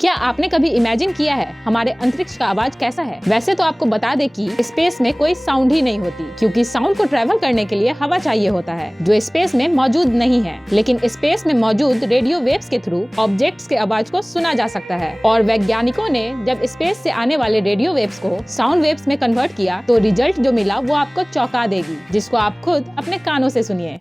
क्या आपने कभी इमेजिन किया है हमारे अंतरिक्ष का आवाज कैसा है? वैसे तो आपको बता दे कि स्पेस में कोई साउंड ही नहीं होती, क्योंकि साउंड को ट्रैवल करने के लिए हवा चाहिए होता है, जो स्पेस में मौजूद नहीं है। लेकिन स्पेस में मौजूद रेडियो वेव्स के थ्रू ऑब्जेक्ट्स के आवाज को सुना जा सकता है। और वैज्ञानिकों ने जब स्पेस से आने वाले रेडियो वेव्स को साउंड वेव्स में कन्वर्ट किया, तो रिजल्ट जो मिला वो आपको चौंका देगी, जिसको आप खुद अपने कानों से सुनिए।